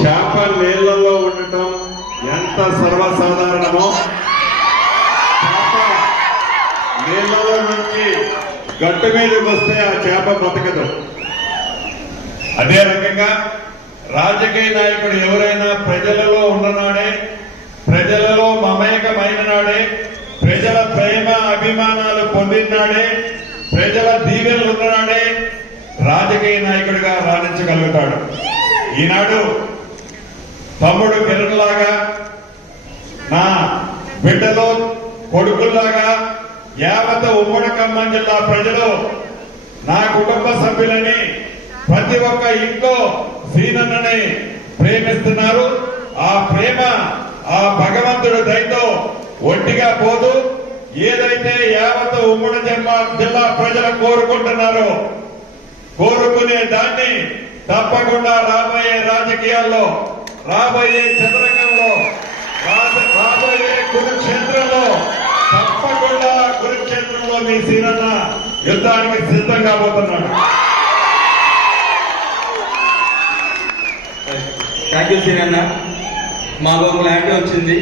చేప నీళ్ళలో ఉండటం ఎంత సర్వసాధారణమో? చేప నీళ్ళలో నుంచి గట్టు మీదకి వస్తే ఆ చేప బ్రతకదు. అదే రకంగా రాజకీయ నాయకుడు ఎవరైనా ప్రజలలో ఉన్ననాడే ప్రజలలో మమేకమైన నాడే ప్రజల ప్రేమ అభిమానాలు పొందినాడే ప్రజల దీవెనలు ఉన్ననాడే రాజకీయ నాయకుడిగా రాణించగలుగుతాడు. ఈనాడు తమ్ముడు కిరణ్లాగా నా బిడ్డలో కొడుకుల్లాగా యావత ఉమ్మడి ఖమ్మం జిల్లా ప్రజలు నా కుటుంబ సభ్యులని ప్రతి ఒక్క ఇంట్లో శ్రీనన్నని ప్రేమిస్తున్నారు. ఆ ప్రేమ ఆ భగవంతుడు దయతో ఒంటిగా పోదు. ఏదైతే యావత్ ఉమ్మడి జిల్లా జిల్లా ప్రజలు కోరుకుంటున్నారో కోరుకునే దాన్ని తప్పకుండా రాబోయే రాజకీయాల్లో రాబోయే చంద్రకంలో రాబోయే కురుక్షేత్రంలో తప్పకుండా కురుక్షేత్రంలో మీ సీనన్న యుద్ధానికి సిద్ధం కాబోతున్నాడు థ్యాంక్ యూ సీనన్న. మాకు ఒక ల్యాండ్ వచ్చింది.